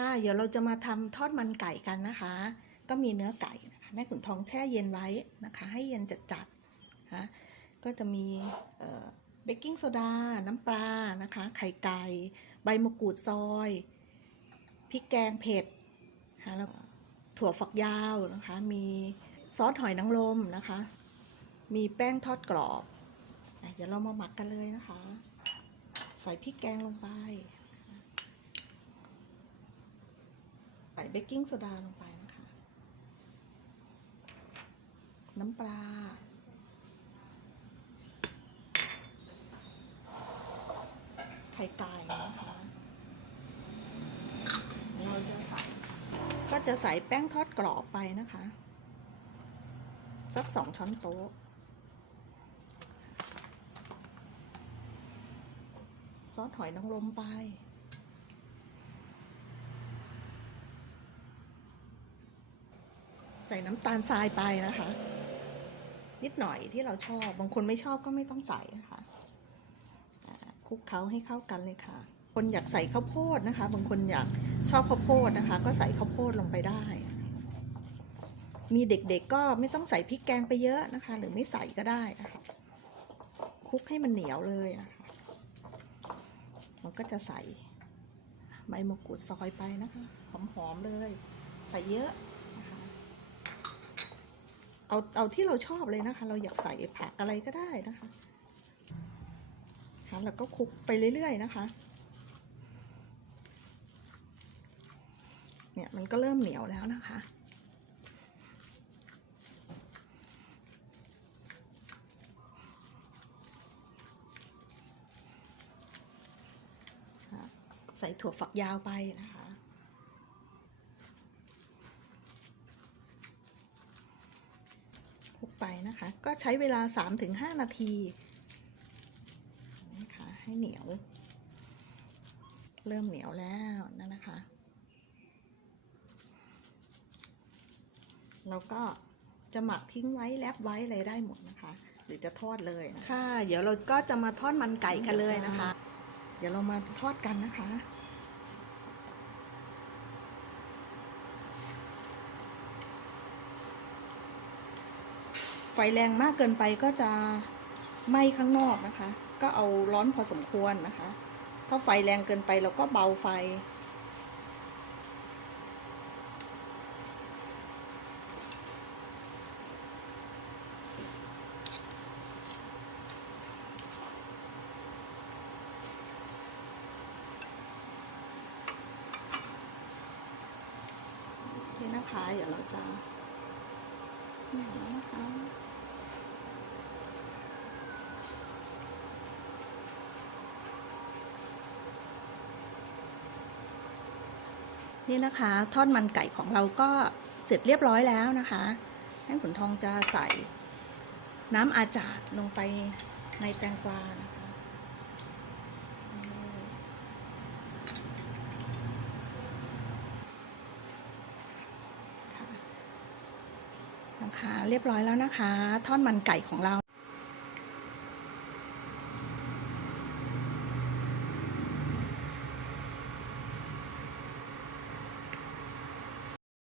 ค่ะเดี๋ยวเราจะมาทำทอดมันไก่กันนะคะ ก็มีเนื้อไก่นะคะแม่ขุนทองแช่เย็นไว้นะคะ ให้เย็นจัดๆนะคะก็จะมีเบกกิ้งโซดา น้ำปลานะคะ ไข่ไก่ ใบมะกรูดซอยพริกแกงเผ็ดนะแล้วถั่วฝักยาวนะคะ มีซอสหอยนางรมนะคะ มีแป้งทอดกรอบ เดี๋ยวเรามาหมักกันเลยนะคะ ใส่พริกแกงลงไป ใส่ เบกกิ้งโซดาลงไปนะคะ น้ำปลา ไข่ไก่นะคะ เราจะใส่ ก็จะใส่แป้งทอดกรอบไปนะคะ สักสองช้อนโต๊ะ ซอสหอยนางรมไป ใส่น้ำตาลทรายไปนะคะ นิดหน่อยที่เราชอบ บางคนไม่ชอบก็ไม่ต้องใส่นะคะอ่าคลุกเคล้าให้เข้ากันเลยค่ะ คนอยากใส่ข้าวโพดนะคะ บางคนอยากชอบข้าวโพดนะคะ ก็ใส่ข้าวโพดลงไปได้ มีเด็กๆก็ไม่ต้องใส่พริกแกงไปเยอะนะคะ หรือไม่ใส่ก็ได้นะคะคลุกให้มันเหนียวเลยนะคะมันก็จะใส่ใบมะกรูดซอยไปนะคะ หอมๆเลย ใส่เยอะ เอาเอาที่เราชอบเลยนะคะ เราอยากใส่ผักอะไรก็ได้นะคะค่ะแล้วก็คลุกไปเรื่อยๆนะคะ เนี่ยมันก็เริ่มเหนียวแล้วนะคะใส่ถั่วฝักยาวไปนะคะ คลุกไป นะคะ ก็ใช้เวลา 3-5 นาทีนะคะให้เหนียว เริ่มเหนียวแล้วนั่นนะคะเราก็จะหมักทิ้งไว้แลบไว้อะไรได้หมดนะคะ หรือจะทอดเลยนะค่ะ เดี๋ยวเราก็จะมาทอดมันไก่กันเลยนะคะ เดี๋ยวเรามาทอดกันนะคะ ไฟแรงมากเกินไปก็จะไหม้ข้างนอกนะคะ ก็เอาร้อนพอสมควรนะคะ ถ้าไฟแรงเกินไปเราก็เบาไฟ นี่นะคะ เดี๋ยวเราจะ นี่นะคะทอดมันไก่ของเราก็เสร็จเรียบร้อยแล้วนะคะให้ขุนทองจะใส่น้ำอาจาดลงไปในแตงกวานะคะนะคะ เรียบร้อยแล้วนะคะ ทอดมันไก่ของเรา